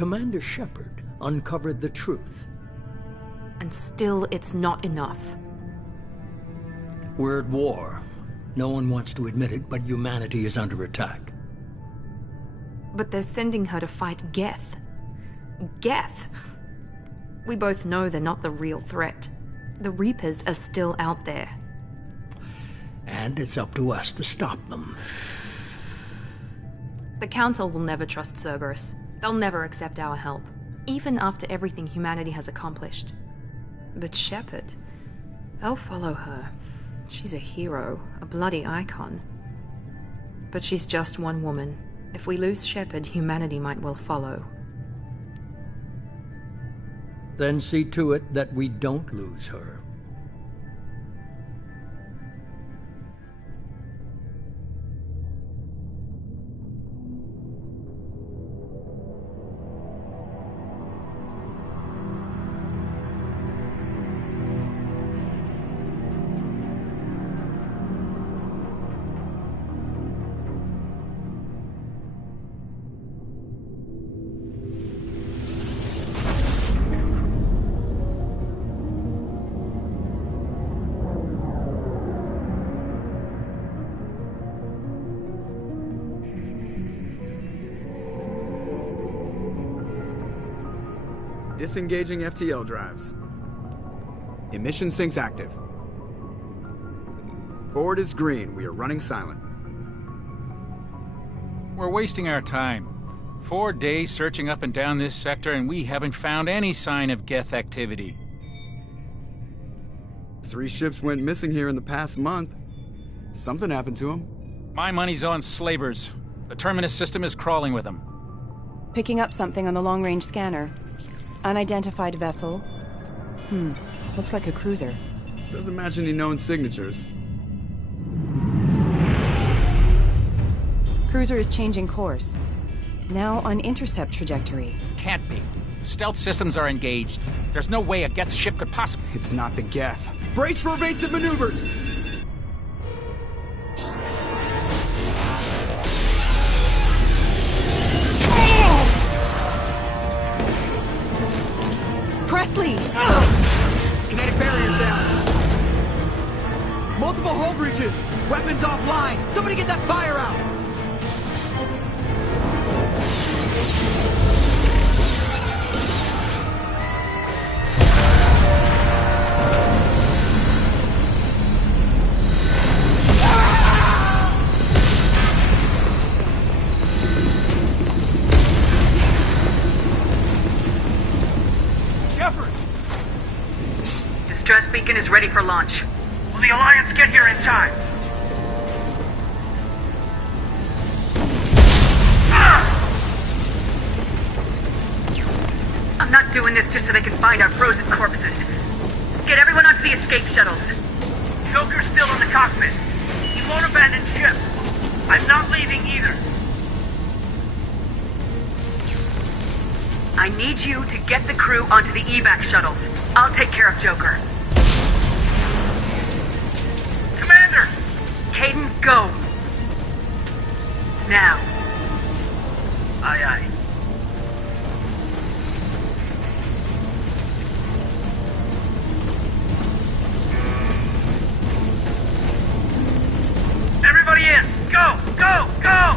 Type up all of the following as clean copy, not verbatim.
Commander Shepard uncovered the truth. And still it's not enough. We're at war. No one wants to admit it, but humanity is under attack. But they're sending her to fight Geth. Geth! We both know they're not the real threat. The Reapers are still out there. And it's up to us to stop them. The Council will never trust Cerberus. They'll never accept our help, even after everything humanity has accomplished. But Shepard, they'll follow her. She's a hero, a bloody icon. But she's just one woman. If we lose Shepard, humanity might well follow. Then see to it that we don't lose her. Disengaging FTL drives. Emission sinks active. Board is green. We are running silent. We're wasting our time. 4 days searching up and down this sector, and we haven't found any sign of Geth activity. 3 ships went missing here in the past month. Something happened to them. My money's on slavers. The Terminus system is crawling with them. Picking up something on the long-range scanner. Unidentified vessel. Looks like a cruiser. Doesn't match any known signatures. Cruiser is changing course. Now on intercept trajectory. Can't be. Stealth systems are engaged. There's no way a Geth ship could possibly... It's not the Geth. Brace for evasive maneuvers! Presley! Kinetic barriers down. Multiple hull breaches. Weapons offline. Somebody get that fire out. Distress beacon is ready for launch. Will the Alliance get here in time? I'm not doing this just so they can find our frozen corpses. Get everyone onto the escape shuttles. Joker's still in the cockpit. He won't abandon ship. I'm not leaving either. I need you to get the crew onto the evac shuttles. I'll take care of Joker. Commander! Caden, go! Now. Aye, aye. Everybody in! Go! Go! Go!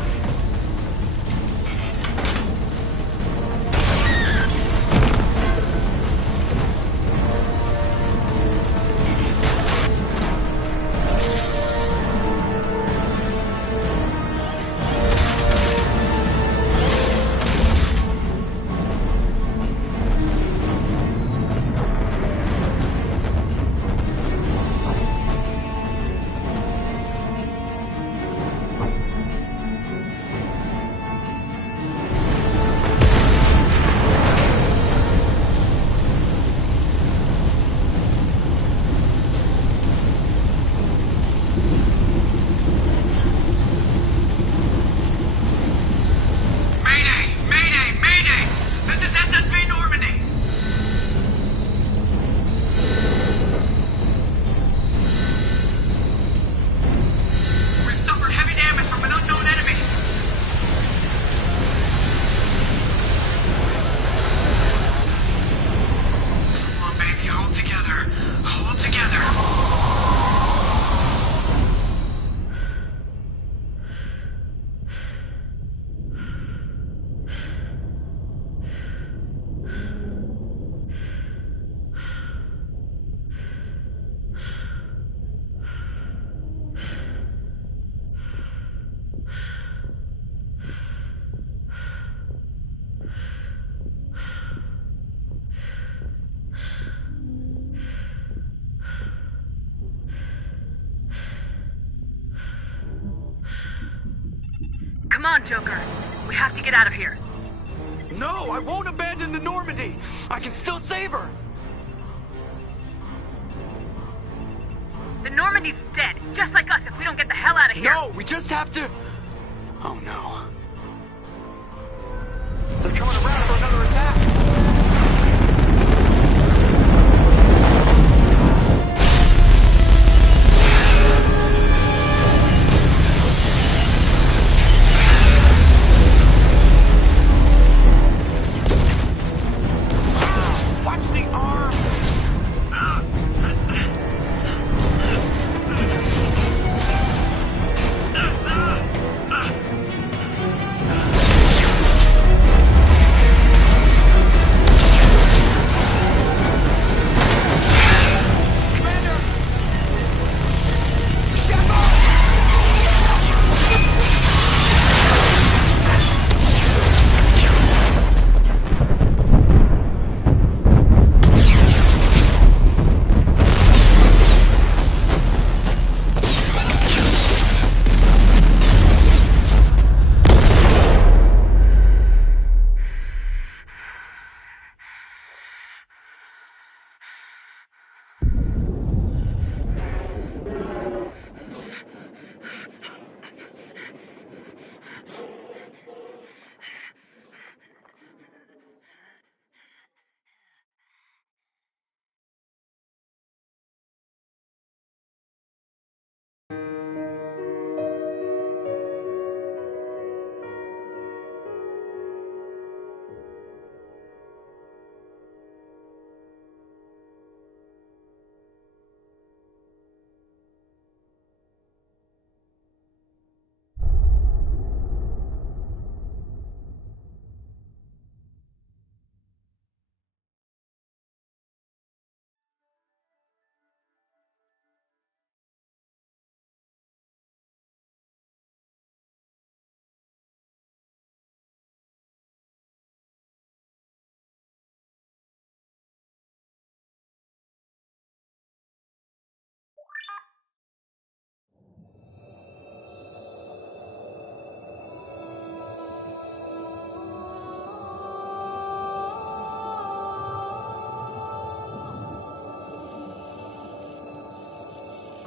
Come on, Joker. We have to get out of here. No, I won't abandon the Normandy. I can still save her. The Normandy's dead, just like us if we don't get the hell out of here. No, we just have to... Oh no. They're coming around for another attack. Watch the arm.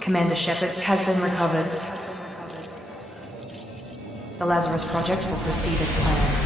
Commander Shepard has been recovered. The Lazarus Project will proceed as planned.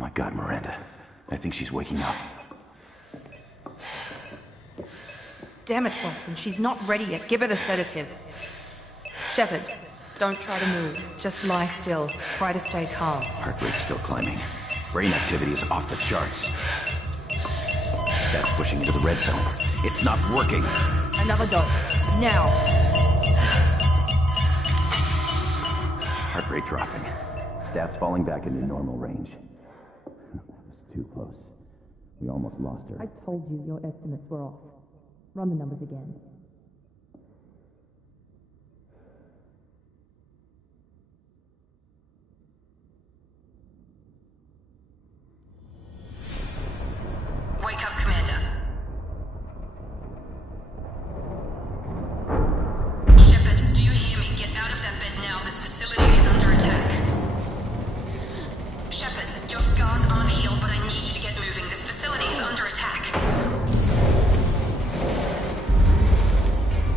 my God, Miranda. I think she's waking up. Damn it, Wilson. She's not ready yet. Give her the sedative. Shepard, don't try to move. Just lie still. Try to stay calm. Heart rate's still climbing. Brain activity is off the charts. Stats pushing into the red zone. It's not working. Another dose. Now. Heart rate dropping. Stats falling back into normal range. That was too close. We almost lost her. I told you your estimates were off. Run the numbers again. Wake up, Commander. Shepard, do you hear me? Get out of that bed now. This facility is under attack. Shepard, your scars aren't healed, but I need you to get moving. This facility is under attack.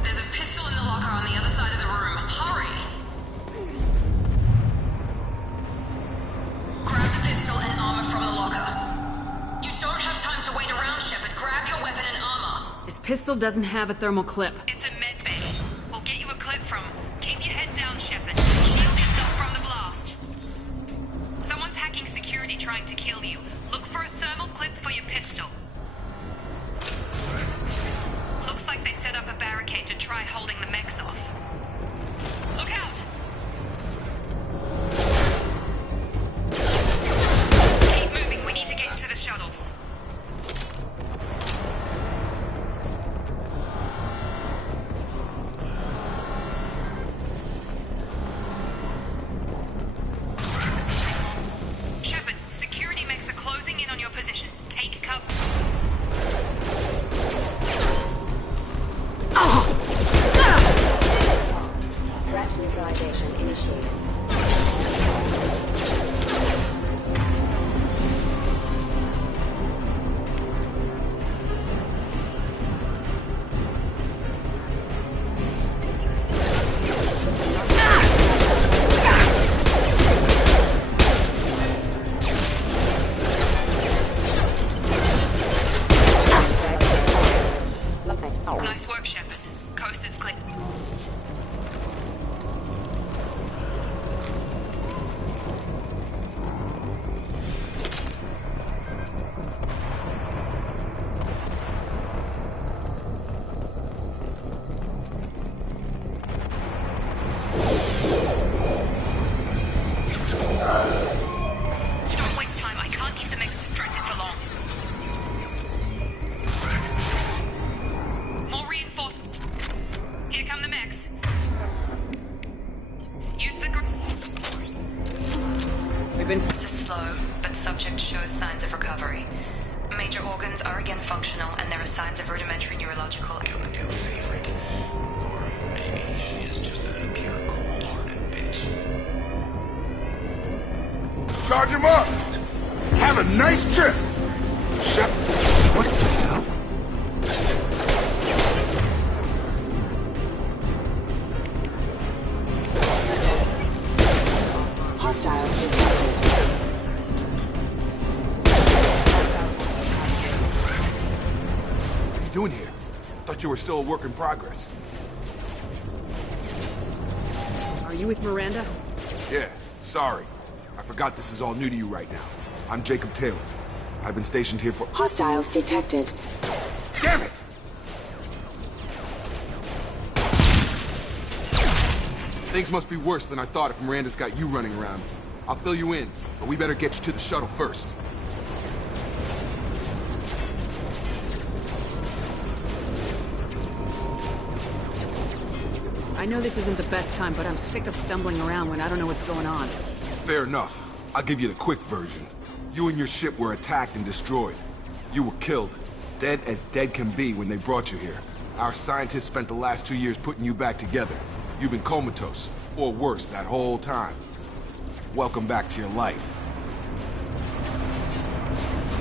There's a pistol in the locker on the other side of the room. Hurry! Grab the pistol and armor from the locker. You don't have time to wait around, Shepard. Grab your weapon and armor. This pistol doesn't have a thermal clip. It's a med bay. We'll get you a clip from. Keep your head down, Shepard. Shield yourself from the blast. Someone's hacking security trying to kill you. Look for a thermal clip for your pistol. Looks like they set up a barricade to try holding the mechs off. Look out! Keep moving. We need to get you to the shuttles. Shepard, security mechs are closing in on your position. Take cover. Threat neutralization initiated. Nice work, Shepard. Coast is clear. Don't waste time. I can't keep the mechs distracted for long. More reinforcements. Here come the mechs. Use the We've been... This is slow, but subject shows signs of recovery. Major organs are again functional, and there are signs of rudimentary neurological... A new favorite. Or maybe she is just a pure cold-hearted bitch. Charge him up! Have a nice trip! Shut... What the hell? Hostiles detected. What are you doing here? Thought you were still a work in progress. Are you with Miranda? Yeah, sorry. I forgot this is all new to you right now. I'm Jacob Taylor. I've been stationed here for... Hostiles detected. Damn it! Things must be worse than I thought if Miranda's got you running around. I'll fill you in, but we better get you to the shuttle first. I know this isn't the best time, but I'm sick of stumbling around when I don't know what's going on. Fair enough. I'll give you the quick version. You and your ship were attacked and destroyed. You were killed. Dead as dead can be when they brought you here. Our scientists spent the last 2 years putting you back together. You've been comatose, or worse, that whole time. Welcome back to your life.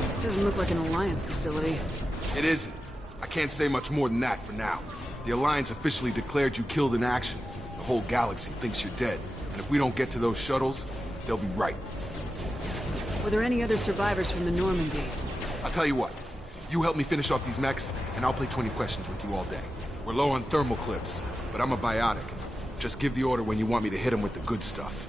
This doesn't look like an Alliance facility. It isn't. I can't say much more than that for now. The Alliance officially declared you killed in action. The whole galaxy thinks you're dead. And if we don't get to those shuttles, they'll be right. Were there any other survivors from the Normandy? I'll tell you what. You help me finish off these mechs, and I'll play 20 questions with you all day. We're low on thermal clips, but I'm a biotic. Just give the order when you want me to hit them with the good stuff.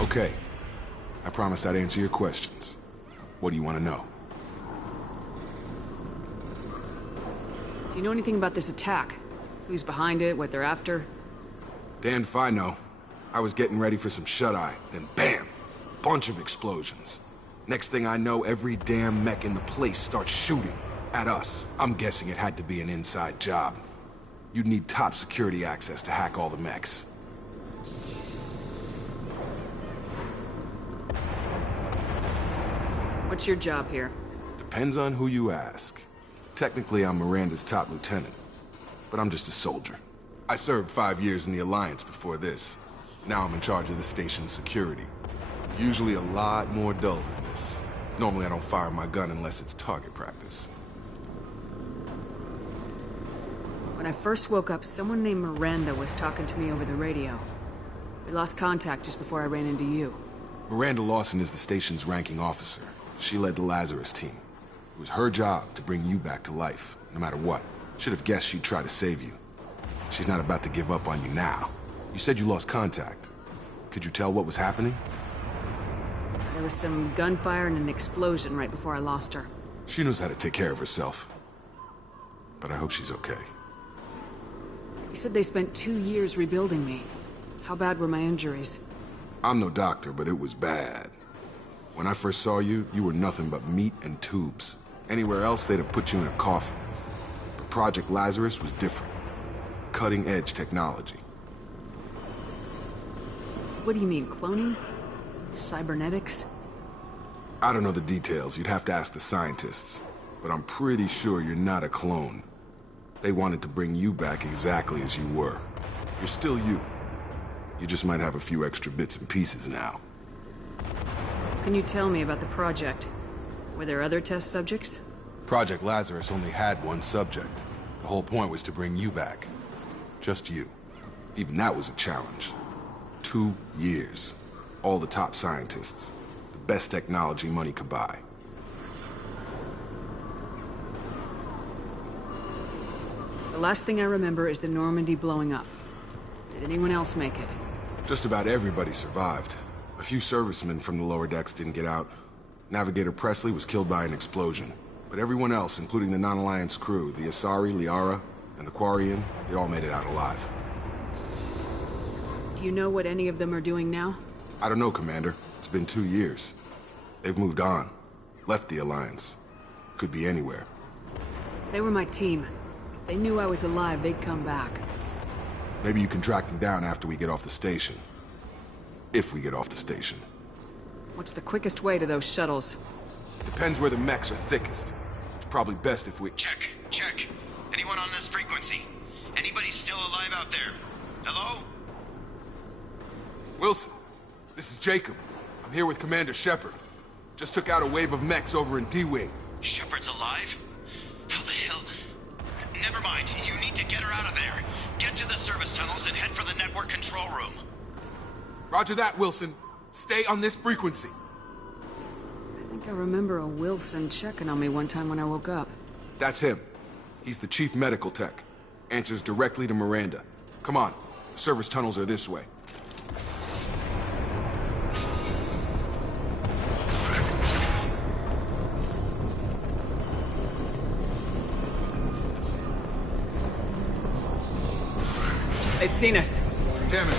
Okay. I promised I'd answer your questions. What do you want to know? Do you know anything about this attack? Who's behind it, what they're after? Damned if I know. I was getting ready for some shut-eye, then bam! Bunch of explosions. Next thing I know, every damn mech in the place starts shooting at us. I'm guessing it had to be an inside job. You'd need top security access to hack all the mechs. What's your job here? Depends on who you ask. Technically, I'm Miranda's top lieutenant, but I'm just a soldier. I served 5 years in the Alliance before this. Now I'm in charge of the station's security. Usually a lot more dull than this. Normally I don't fire my gun unless it's target practice. When I first woke up, someone named Miranda was talking to me over the radio. We lost contact just before I ran into you. Miranda Lawson is the station's ranking officer. She led the Lazarus team. It was her job to bring you back to life, no matter what. Should have guessed she'd try to save you. She's not about to give up on you now. You said you lost contact. Could you tell what was happening? There was some gunfire and an explosion right before I lost her. She knows how to take care of herself. But I hope she's okay. You said they spent 2 years rebuilding me. How bad were my injuries? I'm no doctor, but it was bad. When I first saw you, you were nothing but meat and tubes. Anywhere else, they'd have put you in a coffin. But Project Lazarus was different. Cutting-edge technology. What do you mean, cloning? Cybernetics? I don't know the details. You'd have to ask the scientists. But I'm pretty sure you're not a clone. They wanted to bring you back exactly as you were. You're still you. You just might have a few extra bits and pieces now. Can you tell me about the project? Were there other test subjects? Project Lazarus only had one subject. The whole point was to bring you back. Just you. Even that was a challenge. 2 years. All the top scientists. The best technology money could buy. The last thing I remember is the Normandy blowing up. Did anyone else make it? Just about everybody survived. A few servicemen from the lower decks didn't get out. Navigator Presley was killed by an explosion. But everyone else, including the non-Alliance crew, the Asari, Liara, and the Quarian, they all made it out alive. Do you know what any of them are doing now? I don't know, Commander. It's been 2 years. They've moved on. Left the Alliance. Could be anywhere. They were my team. If they knew I was alive, they'd come back. Maybe you can track them down after we get off the station. If we get off the station. What's the quickest way to those shuttles? Depends where the mechs are thickest. It's probably best if we... Check. Anyone on this frequency? Anybody still alive out there? Hello? Wilson, this is Jacob. I'm here with Commander Shepard. Just took out a wave of mechs over in D-Wing. Shepard's alive? How the hell? Never mind. You need to get her out of there. Get to the service tunnels and head for the network control room. Roger that, Wilson. Stay on this frequency. I think I remember a Wilson checking on me one time when I woke up. That's him. He's the chief medical tech. Answers directly to Miranda. Come on. The service tunnels are this way. They've seen us. Damn it.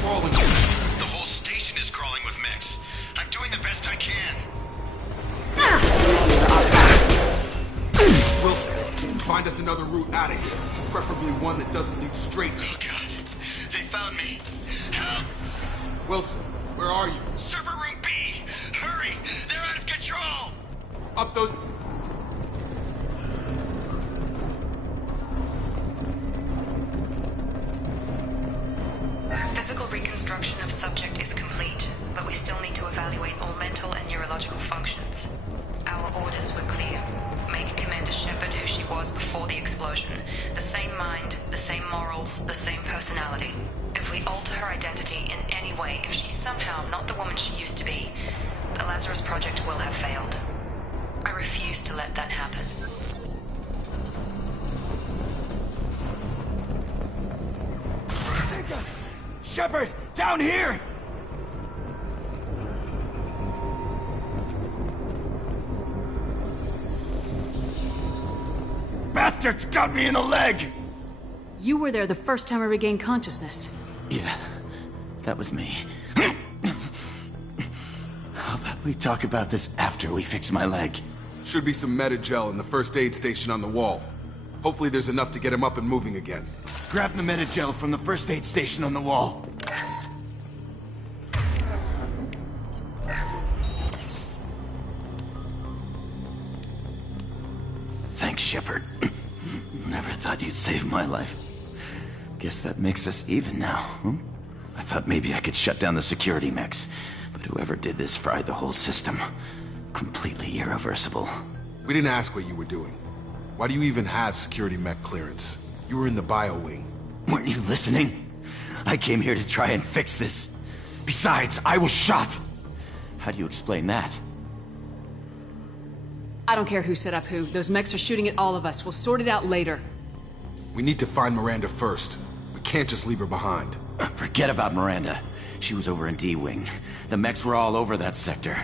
Crawling. The whole station is crawling with mechs. I'm doing the best I can. Wilson, find us another route out of here. Preferably one that doesn't lead straight. Oh, God. They found me. Help! Wilson, where are you? Server room B! Hurry! They're out of control! Up those... evaluate all mental and neurological functions. Our orders were clear. Make Commander Shepard who she was before the explosion. The same mind, the same morals, the same personality. If we alter her identity in any way, if she's somehow not the woman she used to be, the Lazarus Project will have failed. I refuse to let that happen. Shepard, down here! Bastards got me in the leg! You were there the first time I regained consciousness. Yeah, that was me. How about we talk about this after we fix my leg? Should be some meta-gel in the first aid station on the wall. Hopefully there's enough to get him up and moving again. Grab the meta-gel from the first aid station on the wall. Thanks, Shepard. Never thought you'd save my life. Guess that makes us even now, huh? I thought maybe I could shut down the security mechs, but whoever did this fried the whole system. Completely irreversible. We didn't ask what you were doing. Why do you even have security mech clearance? You were in the bio wing. Weren't you listening? I came here to try and fix this. Besides, I was shot. How do you explain that? I don't care who set up who. Those mechs are shooting at all of us. We'll sort it out later. We need to find Miranda first. We can't just leave her behind. Forget about Miranda. She was over in D-Wing. The mechs were all over that sector.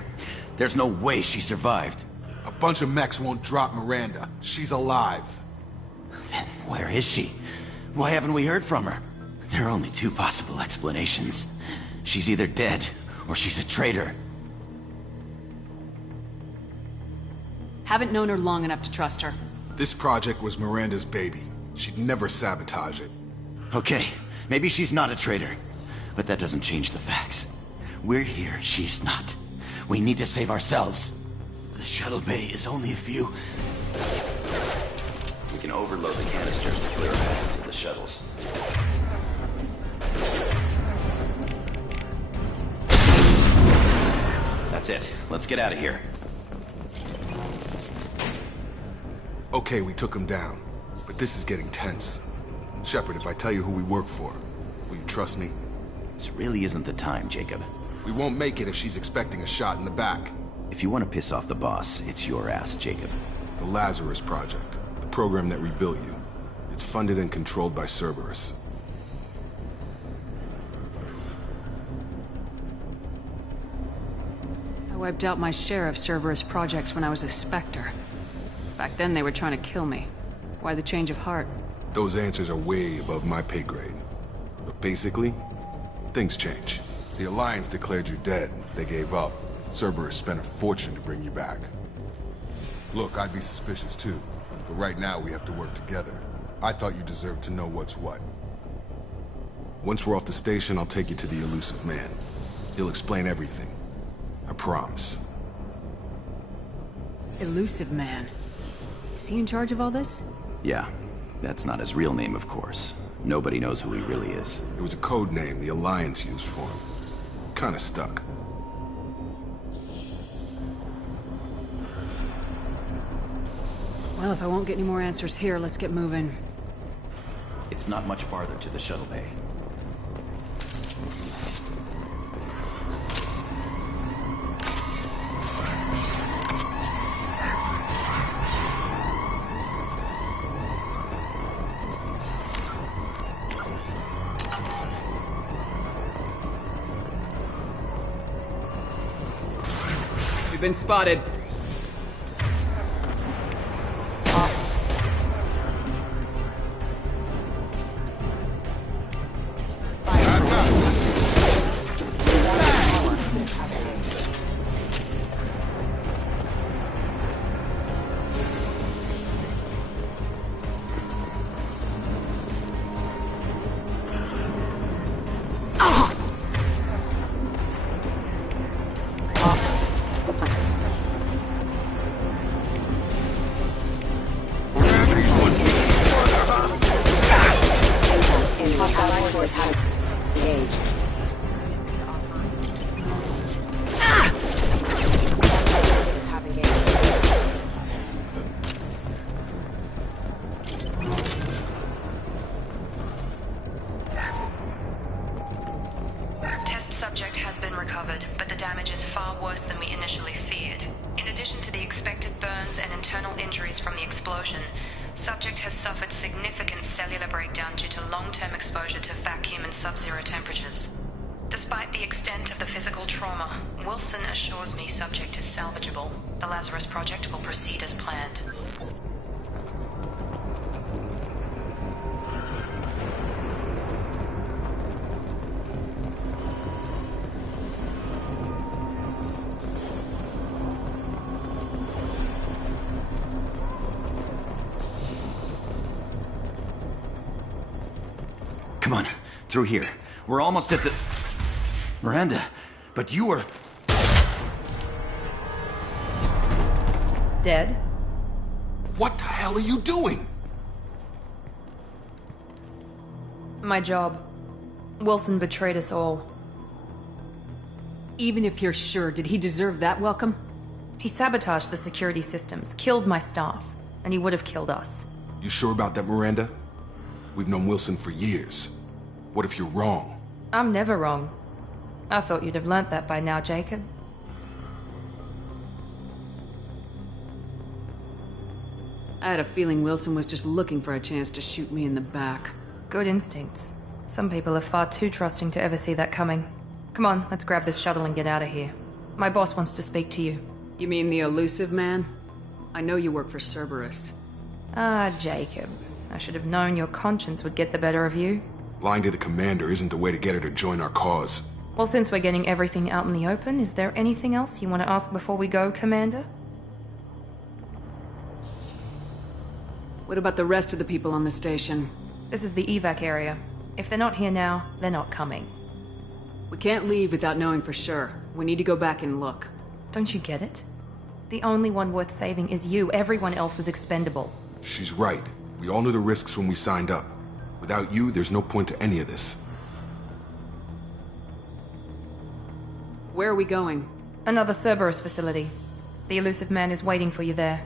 There's no way she survived. A bunch of mechs won't drop Miranda. She's alive. Then where is she? Why haven't we heard from her? There are only two possible explanations. She's either dead, or she's a traitor. Haven't known her long enough to trust her. This project was Miranda's baby. She'd never sabotage it. Okay, maybe she's not a traitor. But that doesn't change the facts. We're here, she's not. We need to save ourselves. The shuttle bay is only a few... We can overload the canisters to clear a path to the shuttles. That's it. Let's get out of here. Okay, we took him down. But this is getting tense. Shepard, if I tell you who we work for, will you trust me? This really isn't the time, Jacob. We won't make it if she's expecting a shot in the back. If you want to piss off the boss, it's your ass, Jacob. The Lazarus Project. The program that rebuilt you. It's funded and controlled by Cerberus. I wiped out my share of Cerberus projects when I was a Spectre. Back then they were trying to kill me. Why the change of heart? Those answers are way above my pay grade. But basically, things change. The Alliance declared you dead. They gave up. Cerberus spent a fortune to bring you back. Look, I'd be suspicious too. But right now we have to work together. I thought you deserved to know what's what. Once we're off the station, I'll take you to the elusive man. He'll explain everything. I promise. Elusive man. Is he in charge of all this? Yeah. That's not his real name, of course. Nobody knows who he really is. It was a code name the Alliance used for him. Kinda stuck. Well, if I won't get any more answers here, let's get moving. It's not much farther to the shuttle bay. We've been spotted. we initially feared. In addition to the expected burns and internal injuries from the explosion, subject has suffered significant cellular breakdown due to long-term exposure to vacuum and sub-zero temperatures. Despite the extent of the physical trauma, Wilson assures me subject is salvageable. The Lazarus Project will proceed as planned. Come on, through here. We're almost at the... Miranda, but you were... Dead? What the hell are you doing? My job. Wilson betrayed us all. Even if you're sure, did he deserve that welcome? He sabotaged the security systems, killed my staff, and he would have killed us. You sure about that, Miranda? We've known Wilson for years. What if you're wrong? I'm never wrong. I thought you'd have learnt that by now, Jacob. I had a feeling Wilson was just looking for a chance to shoot me in the back. Good instincts. Some people are far too trusting to ever see that coming. Come on, let's grab this shuttle and get out of here. My boss wants to speak to you. You mean the elusive man? I know you work for Cerberus. Ah, Jacob. I should have known your conscience would get the better of you. Lying to the commander isn't the way to get her to join our cause. Well, since we're getting everything out in the open, is there anything else you want to ask before we go, Commander? What about the rest of the people on the station? This is the evac area. If they're not here now, they're not coming. We can't leave without knowing for sure. We need to go back and look. Don't you get it? The only one worth saving is you. Everyone else is expendable. She's right. We all knew the risks when we signed up. Without you, there's no point to any of this. Where are we going? Another Cerberus facility. The elusive man is waiting for you there.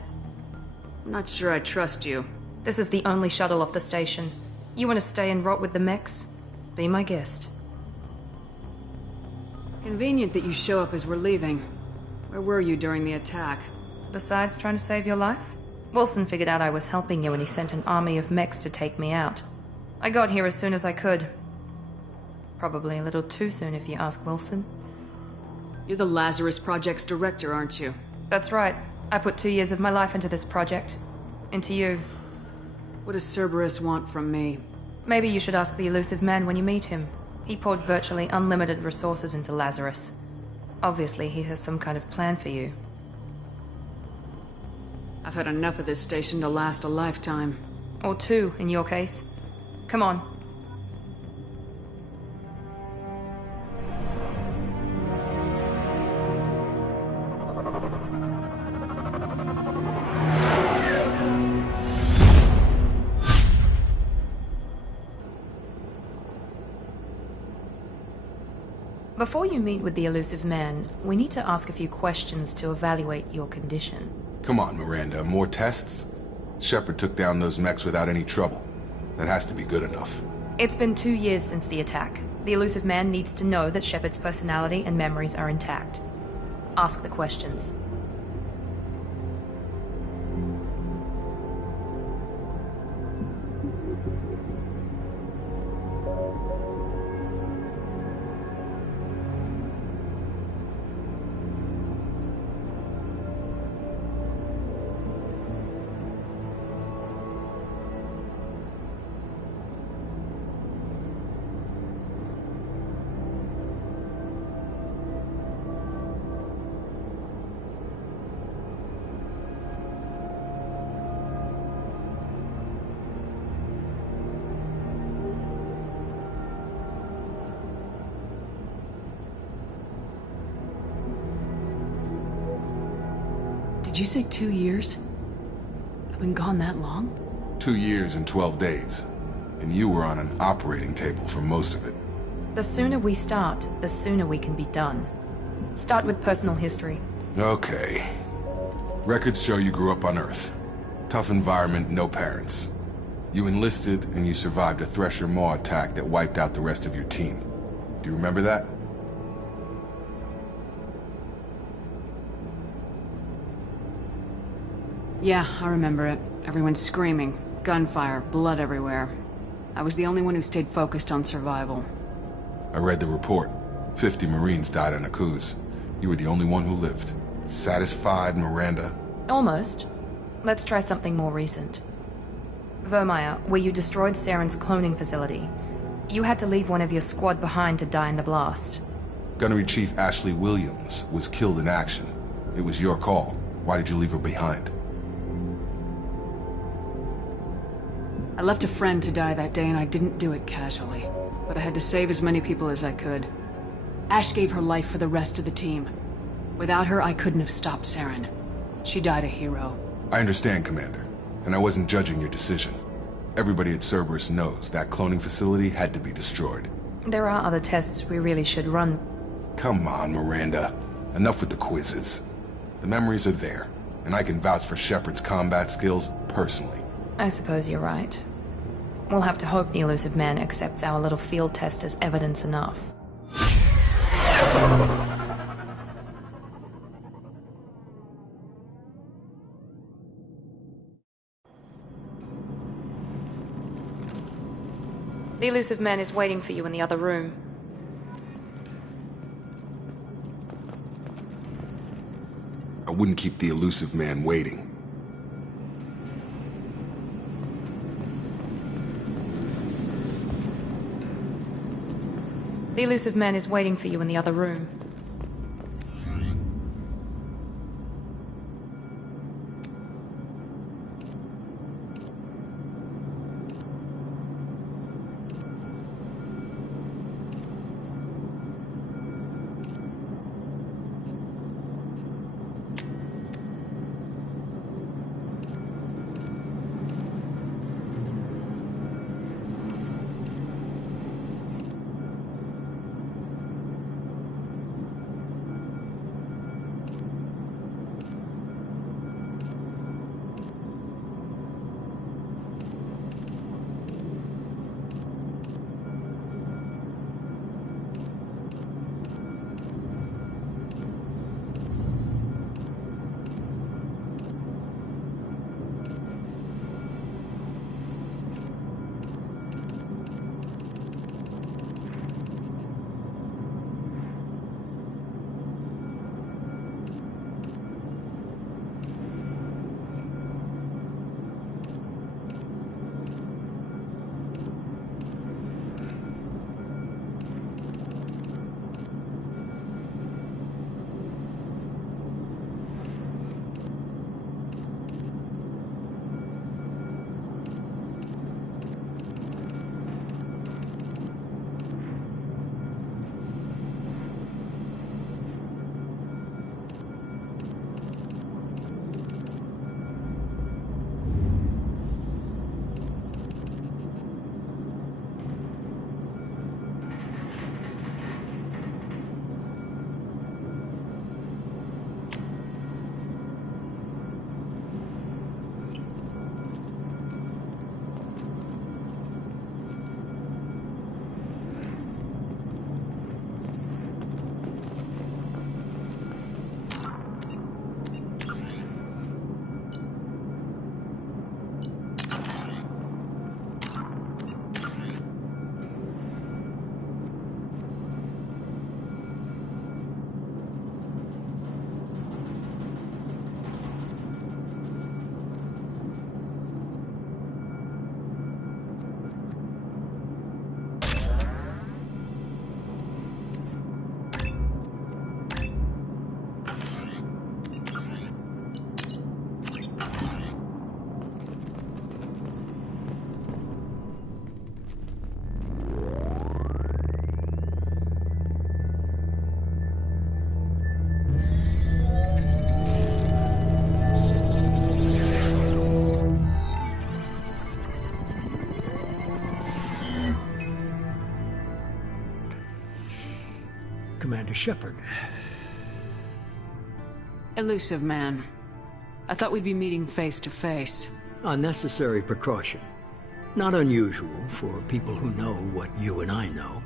I'm not sure I trust you. This is the only shuttle off the station. You want to stay and rot with the mechs? Be my guest. Convenient that you show up as we're leaving. Where were you during the attack? Besides trying to save your life? Wilson figured out I was helping you and he sent an army of mechs to take me out. I got here as soon as I could. Probably a little too soon if you ask Wilson. You're the Lazarus Project's director, aren't you? That's right. I put 2 years of my life into this project. Into you. What does Cerberus want from me? Maybe you should ask the elusive man when you meet him. He poured virtually unlimited resources into Lazarus. Obviously, he has some kind of plan for you. I've had enough of this station to last a lifetime. Or 2, in your case. Come on. Before you meet with the elusive man, we need to ask a few questions to evaluate your condition. Come on, Miranda. More tests? Shepard took down those mechs without any trouble. That has to be good enough. It's been 2 years since the attack. The elusive man needs to know that Shepard's personality and memories are intact. Ask the questions. Did you say 2 years? I've been gone that long? 2 years and 12 days. And you were on an operating table for most of it. The sooner we start, the sooner we can be done. Start with personal history. Okay. Records show you grew up on Earth. Tough environment, no parents. You enlisted, and you survived a Thresher Maw attack that wiped out the rest of your team. Do you remember that? Yeah, I remember it. Everyone screaming, gunfire, blood everywhere. I was the only one who stayed focused on survival. I read the report. 50 Marines died on a cruise. You were the only one who lived. Satisfied, Miranda? Almost. Let's try something more recent. Vermeer, where you destroyed Saren's cloning facility. You had to leave one of your squad behind to die in the blast. Gunnery Chief Ashley Williams was killed in action. It was your call. Why did you leave her behind? I left a friend to die that day and I didn't do it casually. But I had to save as many people as I could. Ash gave her life for the rest of the team. Without her, I couldn't have stopped Saren. She died a hero. I understand, Commander. And I wasn't judging your decision. Everybody at Cerberus knows that cloning facility had to be destroyed. There are other tests we really should run. Come on, Miranda. Enough with the quizzes. The memories are there, and I can vouch for Shepard's combat skills personally. I suppose you're right. We'll have to hope the Elusive Man accepts our little field test as evidence enough. The Elusive Man is waiting for you in the other room. I wouldn't keep the Elusive Man waiting. The Elusive Man is waiting for you in the other room. Commander Shepard. Elusive Man. I thought we'd be meeting face to face. A necessary precaution. Not unusual for people who know what you and I know.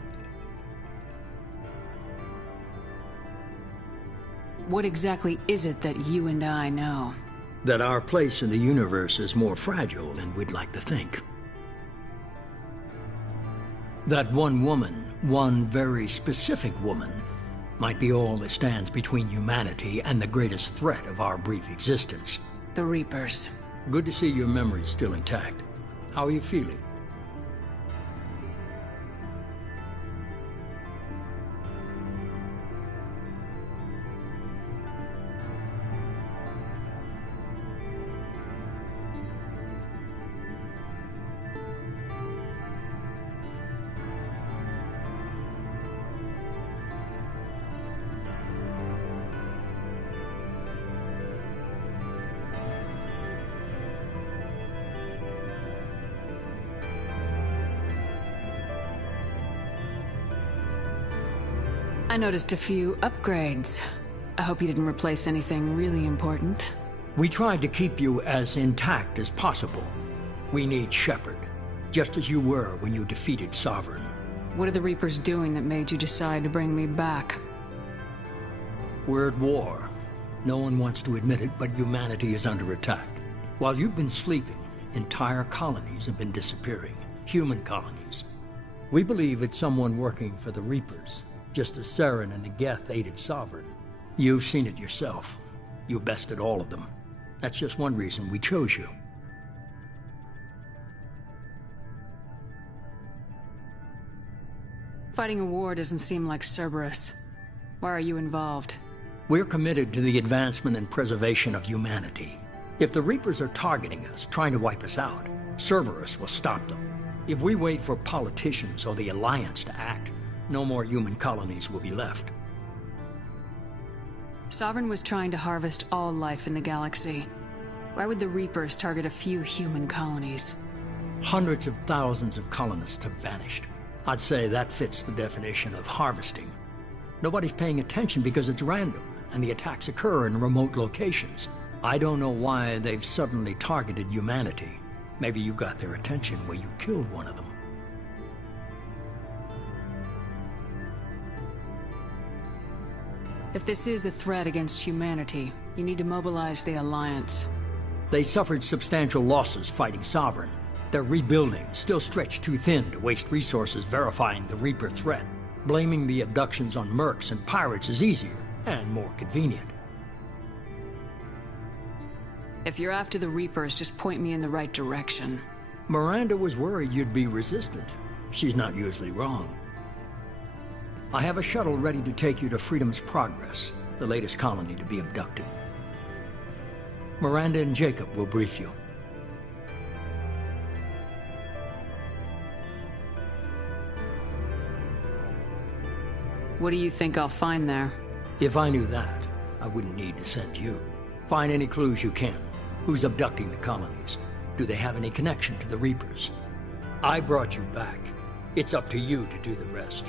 What exactly is it that you and I know? That our place in the universe is more fragile than we'd like to think. That one woman, one very specific woman, might be all that stands between humanity and the greatest threat of our brief existence. The Reapers. Good to see your memory's still intact. How are you feeling? I noticed a few upgrades. I hope you didn't replace anything really important. We tried to keep you as intact as possible. We need Shepard, just as you were when you defeated Sovereign. What are the Reapers doing that made you decide to bring me back? We're at war. No one wants to admit it, but humanity is under attack. While you've been sleeping, entire colonies have been disappearing. Human colonies. We believe it's someone working for the Reapers, just as Saren and the Geth aided Sovereign. You've seen it yourself. You bested all of them. That's just one reason we chose you. Fighting a war doesn't seem like Cerberus. Why are you involved? We're committed to the advancement and preservation of humanity. If the Reapers are targeting us, trying to wipe us out, Cerberus will stop them. If we wait for politicians or the Alliance to act, no more human colonies will be left. Sovereign was trying to harvest all life in the galaxy. Why would the Reapers target a few human colonies? Hundreds of thousands of colonists have vanished. I'd say that fits the definition of harvesting. Nobody's paying attention because it's random, and the attacks occur in remote locations. I don't know why they've suddenly targeted humanity. Maybe you got their attention when you killed one of them. If this is a threat against humanity, you need to mobilize the Alliance. They suffered substantial losses fighting Sovereign. They're rebuilding, still stretched too thin to waste resources verifying the Reaper threat. Blaming the abductions on mercs and pirates is easier and more convenient. If you're after the Reapers, just point me in the right direction. Miranda was worried you'd be resistant. She's not usually wrong. I have a shuttle ready to take you to Freedom's Progress, the latest colony to be abducted. Miranda and Jacob will brief you. What do you think I'll find there? If I knew that, I wouldn't need to send you. Find any clues you can. Who's abducting the colonies? Do they have any connection to the Reapers? I brought you back. It's up to you to do the rest.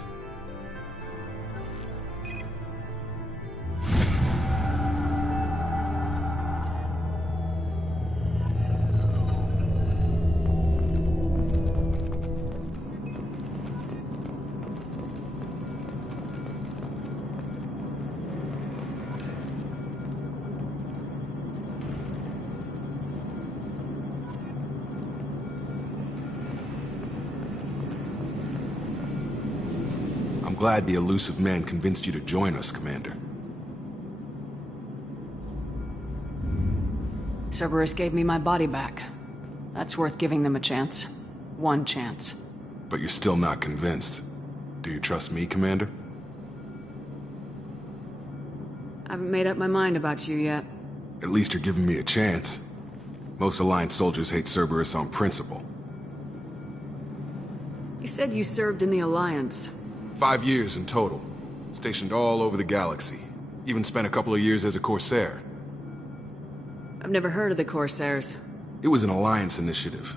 I'm glad the elusive man convinced you to join us, Commander. Cerberus gave me my body back. That's worth giving them a chance. One chance. But you're still not convinced. Do you trust me, Commander? I haven't made up my mind about you yet. At least you're giving me a chance. Most Alliance soldiers hate Cerberus on principle. You said you served in the Alliance. 5 years in total. Stationed all over the galaxy. Even spent a couple of years as a Corsair. I've never heard of the Corsairs. It was an Alliance initiative.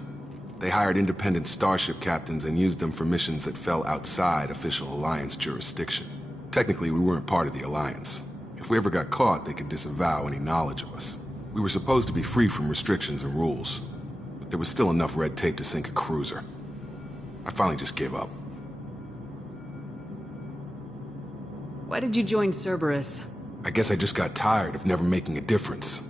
They hired independent starship captains and used them for missions that fell outside official Alliance jurisdiction. Technically, we weren't part of the Alliance. If we ever got caught, they could disavow any knowledge of us. We were supposed to be free from restrictions and rules, but there was still enough red tape to sink a cruiser. I finally just gave up. Why did you join Cerberus? I guess I just got tired of never making a difference.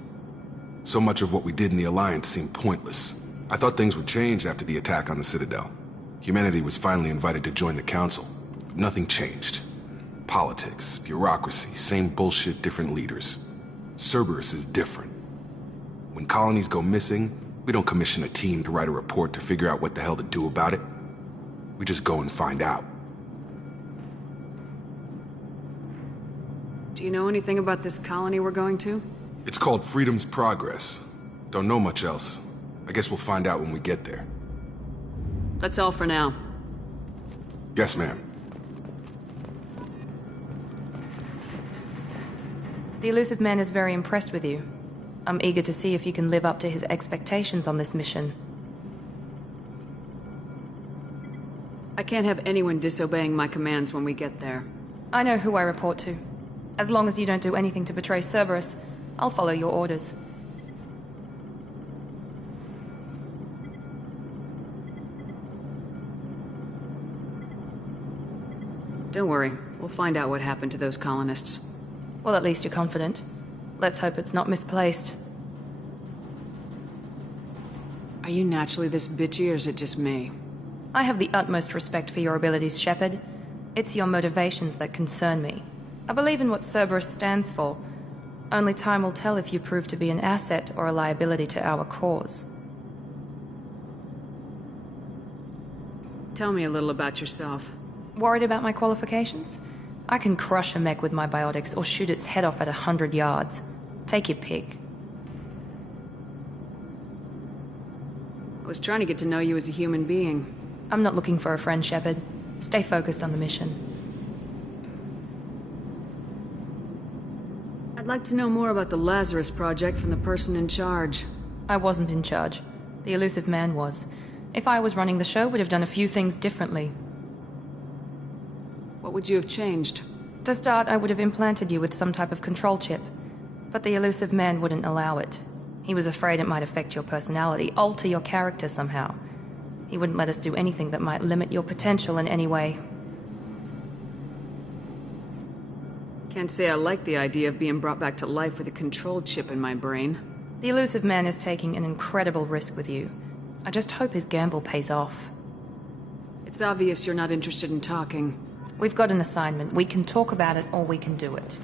So much of what we did in the Alliance seemed pointless. I thought things would change after the attack on the Citadel. Humanity was finally invited to join the Council, but nothing changed. Politics, bureaucracy, same bullshit, different leaders. Cerberus is different. When colonies go missing, we don't commission a team to write a report to figure out what the hell to do about it. We just go and find out. Do you know anything about this colony we're going to? It's called Freedom's Progress. Don't know much else. I guess we'll find out when we get there. That's all for now. Yes, ma'am. The elusive man is very impressed with you. I'm eager to see if you can live up to his expectations on this mission. I can't have anyone disobeying my commands when we get there. I know who I report to. As long as you don't do anything to betray Cerberus, I'll follow your orders. Don't worry. We'll find out what happened to those colonists. Well, at least you're confident. Let's hope it's not misplaced. Are you naturally this bitchy, or is it just me? I have the utmost respect for your abilities, Shepard. It's your motivations that concern me. I believe in what Cerberus stands for. Only time will tell if you prove to be an asset or a liability to our cause. Tell me a little about yourself. Worried about my qualifications? I can crush a mech with my biotics or shoot its head off at 100 yards. Take your pick. I was trying to get to know you as a human being. I'm not looking for a friend, Shepard. Stay focused on the mission. I'd like to know more about the Lazarus Project from the person in charge. I wasn't in charge. The elusive man was. If I was running the show, would have done a few things differently. What would you have changed? To start, I would have implanted you with some type of control chip. But the elusive man wouldn't allow it. He was afraid it might affect your personality, alter your character somehow. He wouldn't let us do anything that might limit your potential in any way. Can't say I like the idea of being brought back to life with a control chip in my brain. The elusive man is taking an incredible risk with you. I just hope his gamble pays off. It's obvious you're not interested in talking. We've got an assignment. We can talk about it or we can do it.